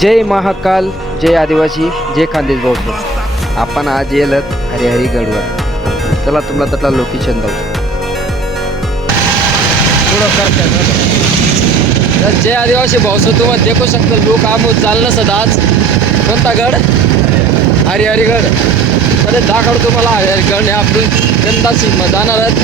जय महाकाल, जय आदिवासी, जय खानदेश भाऊ. आपण आज येलत हरिहरी गडवर. चला तुम्हाला त्यातला लोकेशन दाऊ. जय आदिवासी भाऊ तुम्हाला देखू शकता लोक आम्ही चाललं सदा आज कोणता गड हरिहरीगड. तर दाखवतो तुम्हाला हरिहरीगड आपण गंदाची जाणार आहेत.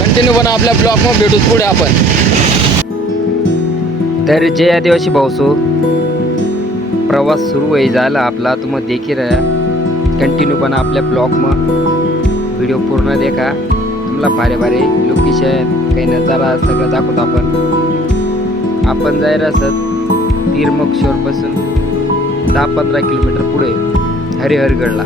कंटिन्यू पण आपल्या ब्लॉकमध्ये भेटू पुढे आपण. तर जय आदिवासी भाऊ प्रवास सुरू होई झाला आपला. तुम्हाला देखील कंटिन्यू पण आपल्या ब्लॉगमध्ये व्हिडिओ पूर्ण देखा. तुम्हाला भारी भारी लोकेशन काही नजारा सगळं दाखवतो आपण जायला असत तिरमक्षोरपासून 10-15 किलोमीटर पुढे हरिहरगडला.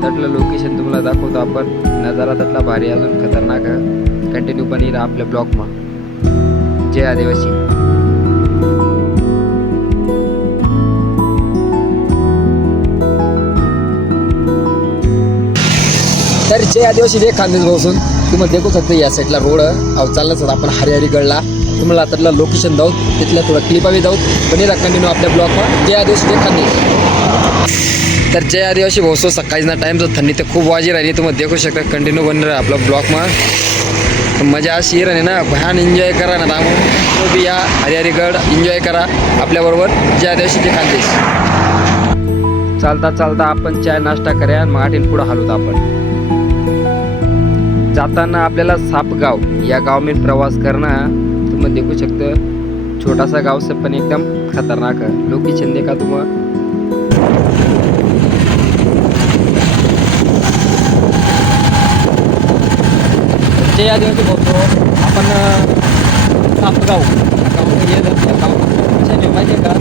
त्यातलं लोकेशन तुम्हाला दाखवतो आपण. नजारा त्यातला भारी अजून खतरनाक आहे. कंटिन्यू पण येईल आपल्या ब्लॉगमध्ये. जय आदिवासी. तर जय आदिवासी जय खानदेश भाऊसून तुम्हाला देखू शकता या साईडला रोड चाललाच आपण हरिहरीगडला. तुम्हाला त्यातलं लोकेशन जाऊ तिथल्या थोडं क्लिपावी जाऊ पण कंटिन्यू आपल्या ब्लॉकमध्ये. जय आदिवासी जय खानदेश. तर जय आदिवासी भाऊ सकाळीच ना टाईमचं थंडी तर खूप वाजी राहिली. तुम्हाला देखू शकता कंटिन्यू बनणार आपल्या ब्लॉकमध्ये. मजा अशी राहिली ना भयान एन्जॉय करा ना. त्यामुळे बी या हरिहरीगड एन्जॉय करा आपल्याबरोबर. जय आदिवासी जय खानदेश. चालता चालता आपण चाय नाश्ता करूया मग आठीन पुढं हलवतो आपण. जाताना आपल्याला सापगाव या गावामध्ये प्रवास करणं. तुम्ही देखू शकता छोटासा गाव से पण एकदम खतरनाक आहे. लोकेशन देखा तुम्हाला. जय आदिवासी बोलतो आपण सापगाव गावामध्ये माहिती आहे का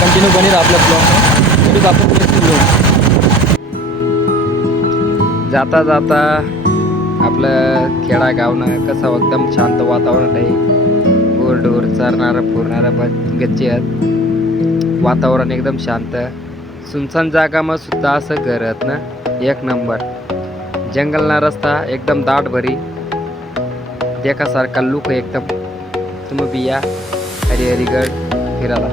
कंटिन्यू बनेल आपल्या ब्लॉग आपण. जाता जाता आपलं खेडा गावनं कसं एकदम शांत वातावरण आहे. गोरडोर चरणारं फिरणारं गच्ची आहेत. वातावरण एकदम शांत. सुनसान जागाમાં सुद्धा असं घर आहेत ना एक नंबर. जंगलना रस्ता एकदम दाट भरी देखासारखा लुक एकदम. तुम्ही बी या हरिहरीगड फिरायला.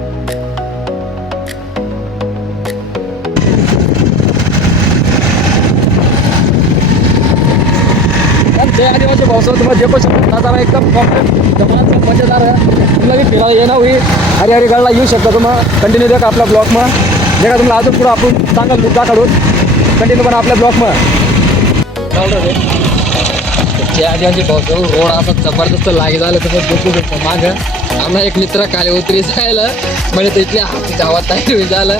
जय आदिवासी भाऊ तुम्हाला देखू शकता नजारा एकदम जमानाचा मजेदार आहे. तुम्हाला बी फिरायला येणं होईल हरिहरीगडला येऊ शकता. तुम्हाला कंटिन्यू देखा आपल्या ब्लॉकमध्ये. देखा तुम्हाला अजून पुढं आपण चांगला मुद्दा काढून कंटिन्यू पण आपल्या ब्लॉकमध्ये. जय आदिवासी भाऊ रोड असा जबरदस्त लागे झालं तसं देखू शकतो. मागं आम्हाला एक मित्र काले उतरी जायला म्हणजे तर इथल्या हातीच्या आवाज तयार झालं.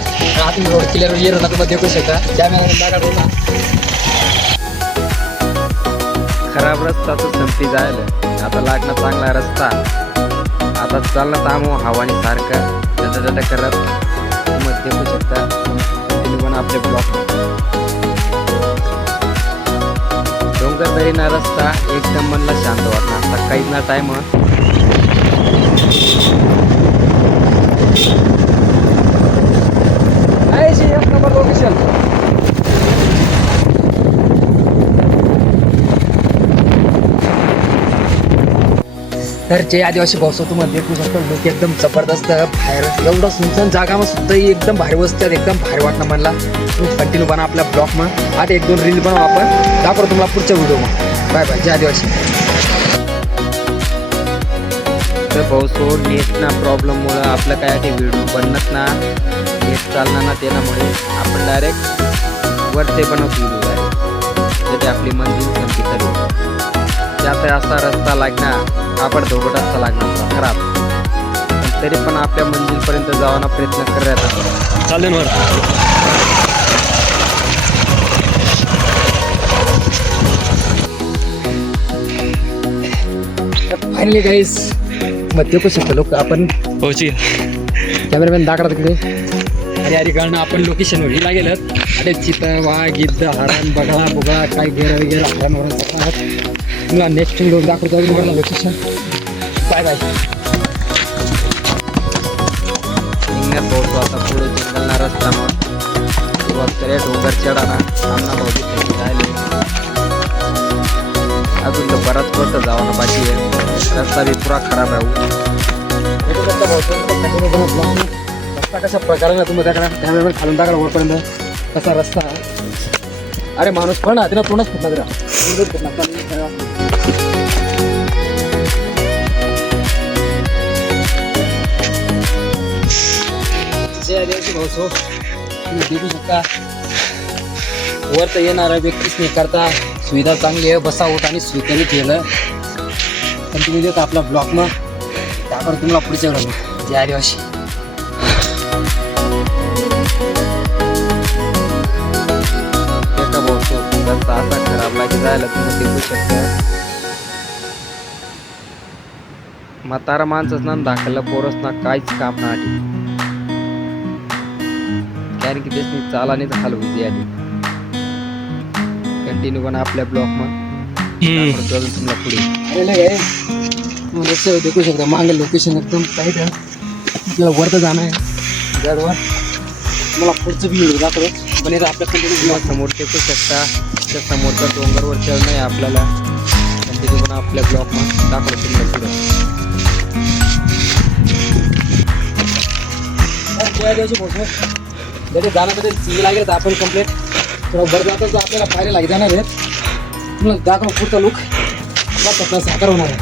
आतून रोड क्लिअर येईल ना तुम्हाला देखू शकता. कॅमेरा खराब रस्ता तो संपी जायला. आता लागणार चांगला रस्ता. आता चालणं थांबू हवानी सारखं डटा करत तुम्ही देखू शकता. कंटिन्यू पण आपल्या ब्लॉक. डोंगरदरीना रस्ता एकदम मनला शांत वाटणार. सकाळीच ना टाइम एक नंबर लोकेशन. तर जय आदिवासी भाऊ तुम्हाला देखू शकता लोक एकदम जबरदस्त बाहेर एवढं सुनसान जागामध्ये सुद्धा एकदम भारी बसतात. एकदम भारी वाटणं म्हणला. तुम्ही कंटिन्यू बनवा आपल्या ब्लॉकमध्ये. आता 1-2 रील बनवू आपण. दाखवतो तुम्हाला पुढच्या व्हिडिओमध्ये. Bye bye. जय आदिवासी. तर भाऊ नेटना प्रॉब्लेममुळं आपलं काय ते व्हिडिओ बनत ना. नेट चालणार ना त्यामुळे आपण डायरेक्ट वरते बनवतो व्हिडिओ डायरेक्ट. ते आपली मंजिल संपी तरी त्यात असा रस्ता लागणार. आपण धोबट रस्ता लागणार खराब. पण तरी पण आपल्या मंजिलपर्यंत जावाना प्रयत्न करत चालेल. फायनली गाईस मग देखू शकतो लोक आपण पोहोची. कॅमेरामॅन दाखवा तिकडे हरिहरीगडनं आपण लोकेशनवर हिला गेलं. अरे चितं वाघ गिद्ध हरण बगळा बुगळा काय गेरा वगैरे हरण वरण सगळं तुला नेक्स्ट व्हिडिओ दाखवतो. लोकेशन. Bye bye. निघण्यात पोहोचतो आता पुढे जंगलना रस्ता. मग सुरुवात करे डोंगर चढाना सामना भाऊ राहिले. अजून तर बराच पडतं जावाना बाकी आहे. रस्ता बी पुरा खराब आहे. रस्ता कशा प्रकारे तुम्ही त्या कॅमेरा खालून टाकला वरपर्यंत कसा रस्ता आहे. अरे माणूस पण ना तिला तोंडच फुटला जरा. तुम्ही देखू शकता वर तर येणारा व्यक्तीच करता सुविधा चांगली आहे. बसा होत आणि स्वीकारित केलं पण तुम्ही देता आपला ब्लॉक मग त्यावर तुम्हाला पुढच्या वेळेला जय आदिवासी. एका भाऊचो रस्ता असा खराब लागे जायला तुम्ही देखू शकता. म्हातारा माणसंच ना दाखल पोरस ना काहीच काम ना आधी कारण की त्याची चाला नाही तर हलवायची आधी. कंटिन्यू पण आपल्या ब्लॉक मग तुम्हाला पुढे रस्त्यावर देखू शकता मागे लोकेशन एकदम टाईट आहे. आपल्याला वर तर जाणं आहे गडवर. मला पुढचं व्ह्यू दाखव पण इथं आपल्या कंटिन्यू समोर टेकू शकता. त्या समोरच्या डोंगरवर चढणं आहे आपल्याला. कंटिन्यू पण आपल्या ब्लॉक मग दाखवतो तुम्हाला पुढे. जरी जाण्यामध्ये सी लागेल तर आपण कम्प्लीट थोडं वर जातो तर आपल्याला पाहायला लागे जाणार आहे. तुम्हाला दाखव पुढचा लुक आपला साकार होणार आहे.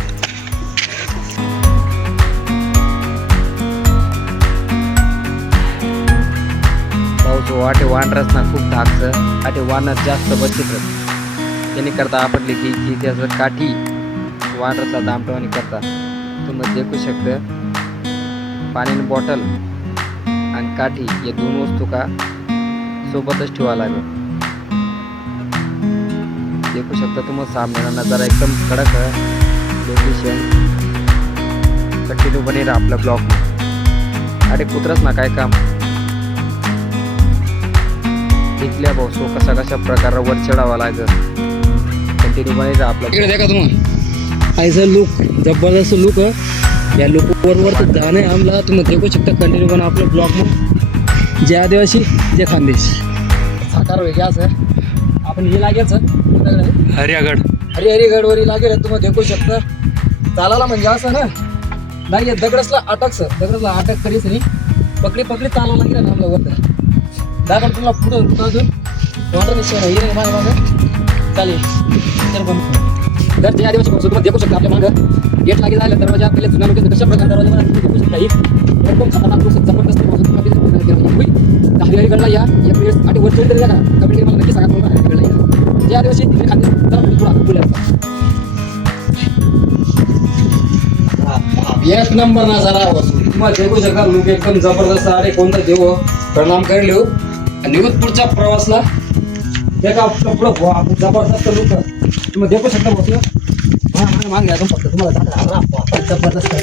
पाऊस वाटे वांडरच ना खूप धाकचं आटे वानर जास्त बचित त्याने करता आपटली की त्याचं काठी वांडरचा दामटवानी करता. तुम्ही देखू शकता पाण्याने बॉटल आणि काठी या दोन वस्तू का सोबतच ठेवा लागेल. देखू शकता तुम्हाला सामने नजारा एकदम कडक आहे. लोकेशन कंटिन्यू बने राहा आपल्या ब्लॉक. अरे कुत्रच ना काय काम इथल्या भाऊ सो कशा प्रकारावर चढावा लागेल. कंटिन्यू बने राहा आपल्या. इकडे देखा तुम्हाला ऐसा लुक जबरदस्त लुक या लुक वर तर जाणे आम्हाला तुम्ही देखू शकता. कंटिन्यू पण आपल्या ब्लॉक मग जे आदिवासी जे खानदेश साकार वेगळा असं आपण हे लागेल सर हरियागड हरिहरीगडवरही लागेल. तुम्ही देखू शकता चालायला म्हणजे असं ना नाही दगडसला अटक सर दगडसला अटक करीच नाही पकडी चालावं लागेल ना आम्हाला वर दाखल तुम्हाला पुढं अजून वॉटर निश्चय नाही मागे मागं चालेल. तर पण जर जे आदिवासी तुम्ही देखू शकता आपल्या मागं गेट लागेल झालं दरवाजा पहिले जुन्या लोक कशा प्रकारे दरवाजा देखू शकता. एकदम खतरनाक जबरदस्त हरिहरीगडला या एक वेळेस आणि वर चढ का कमिटी मला नक्की सांगा तुम्हाला हरिहरीगडला या जे आदिवासी तिकडे खाली थोडा पुढे एक नंबर नजारा तुम्हाला देखू शकता. लोक एकदम जबरदस्त अरे कोणता देव प्रणाम करले आणि पुढच्या प्रवासला देखा पुढं जबरदस्त लोक तुम्ही देखू शकता. बसलं मागे अजून फक्त तुम्हाला दाखवा जबरदस्त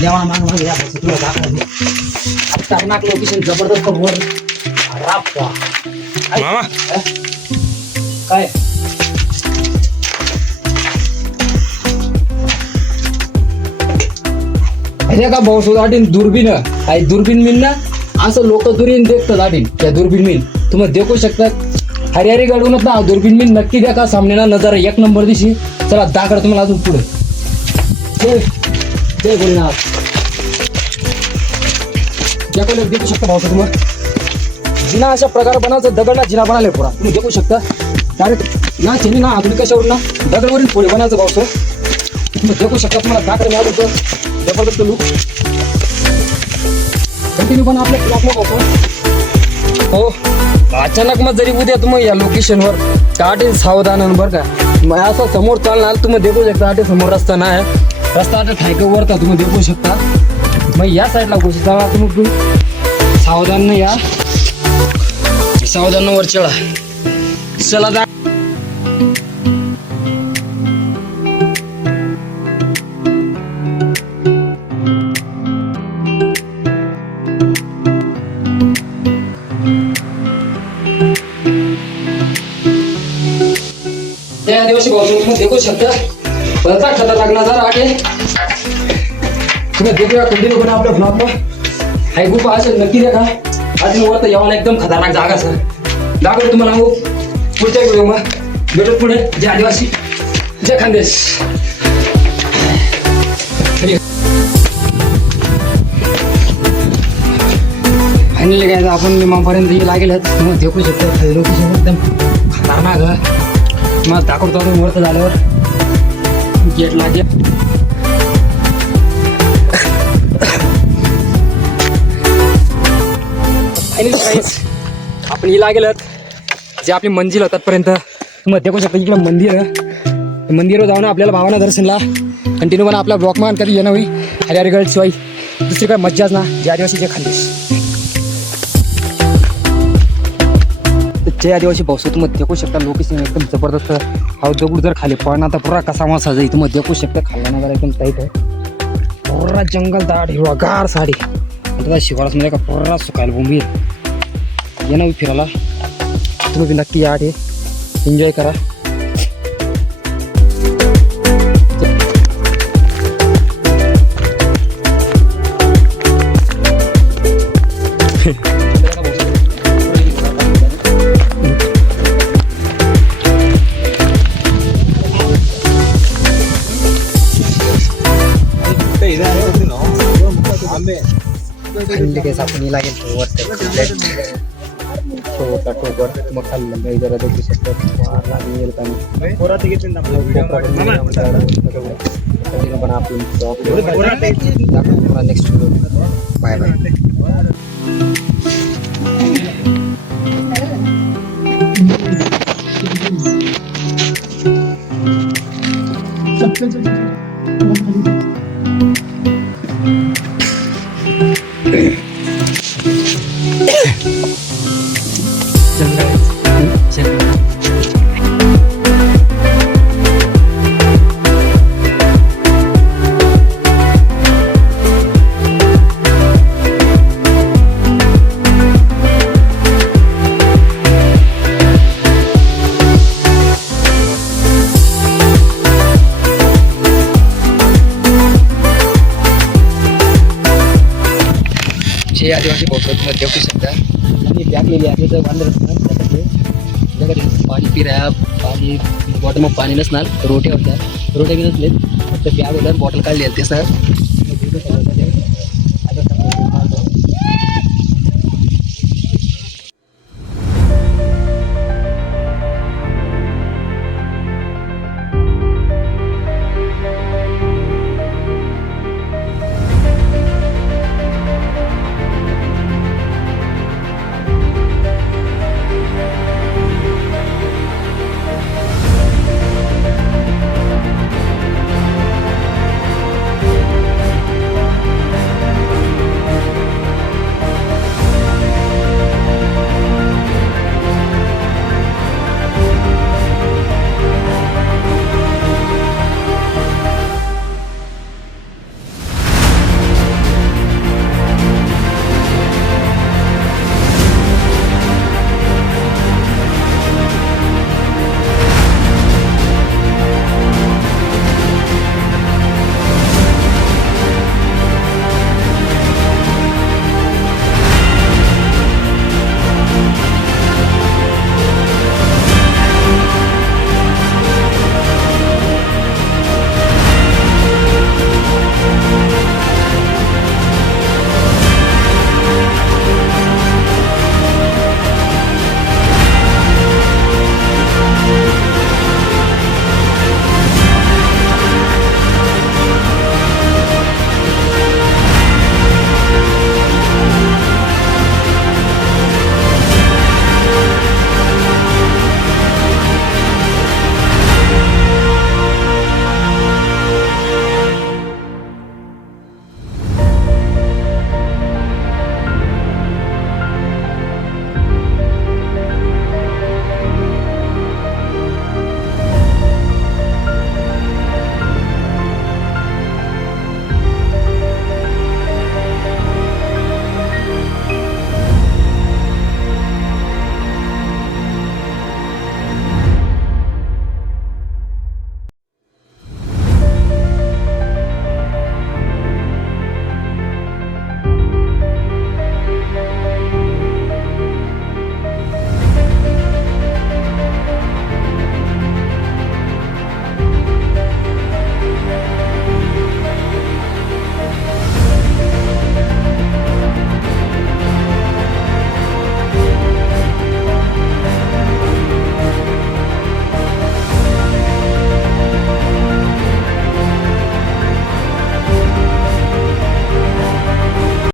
देवा मागे या बस तुम्हाला दाखवा खतरनाक लोकेशन जबरदस्त वर काय का भाऊ आठीन दुर्बीन आहे. दुर्बीन मीन ना असं लोक दुरीन देखतात आठीन त्या दुर्बीन मीन तुम्ही देखू शकता. हरिहरीगडूनच ना दुर्बीन मीन नक्की द्या का सामने ना नजारा एक नंबर दिशी. चला दाखड तुम्हाला अजून पुढे जय जय भोलेनाथ देखू शकता भाऊ तुम्हाला जिना अशा प्रकार बनायचं दगड ना जिना बनाले पुरा तुम्ही देखू शकता. डायरेक्ट ना चिनी ना आधुनिक कशावर ना दगडवरील पोळी बनायचं भाऊ तुम्ही देखू शकता. तुम्हाला दाखड मिळालं होतं जबरदस्त लुक कंटिन्यू पण आपल्या ब्लॉकला भाऊ हो. अचानक मग जरी उद्या तुम्ही या लोकेशनवर काटे सावधान बरं का मग असं समोर चालणार तुम्ही देखू शकता. आटे समोर रस्ता नाही रस्ता आता ठायकं वरता तुम्ही देखू शकता. मग या साईडला गोष्ट जावा तुम्ही सावधान या सावधान वर चढा. चला जा त्या आदिवासी भाऊ तुम्ही देखू शकता. भलता खतरनाक नजारा आहे. तुम्ही देखूया कंटिन्यू करा आपल्या ब्लॉगला. हाय गुफा असेल नक्की देखा. आज वर तर यावाला एकदम खतरनाक जागा सर दाखवतो तुम्हाला पुढच्या व्हिडिओ मग भेटत पुढे जे आदिवासी जय खानदेश. फायनली काय आपण लिंबापर्यंत लागेल मग देखू शकतो लोकेशन एकदम खतरनाक. मग दाखवतो आपण वरत झाल्यावर गेट लागेल. आपण ही लागेल जे आपली मंजिल होतातपर्यंत मग देखू शकता इकडं मंदिर आहे. मंदिरावर जाऊन आपल्याला भावाना दर्शनला कंटिन्यू पण आपला ब्लॉक मान कधी येणं होईल. हरिहरगड शिवाय दुसरी काय मज्जाच ना. जे आदिवासी जे खानदेश जय आदिवासी पाऊस तुम्ही देखू शकता. लोकेशन एकदम जबरदस्त. हा दगड जर खाली पडणार तर पुरा कसा मासा जाईल. तुम्ही देखू शकता खाल्ला नगर एकदम टाईट आहे. पुरा जंगल दाट हिरवागार साडी आता शिवारासमध्ये का पुरा सुकायला भूमी येणं फिरायला. तुम्ही नक्की या आठ एन्जॉय करा. आपण लागेल छोटा टोकर मग खाल्लं जरा देखू शकतो. पण आपण नेक्स्ट बाय बाय. जे आदिवासी पावसात देखू शकता. आणि बॅगलेली आहे तर बांधत पाणी पिरा पाणी बॉटल मग पाणी नसणार. रोटे होत्या रोटे बी नसले फक्त बॅग होत्या बॉटल काढली ते सर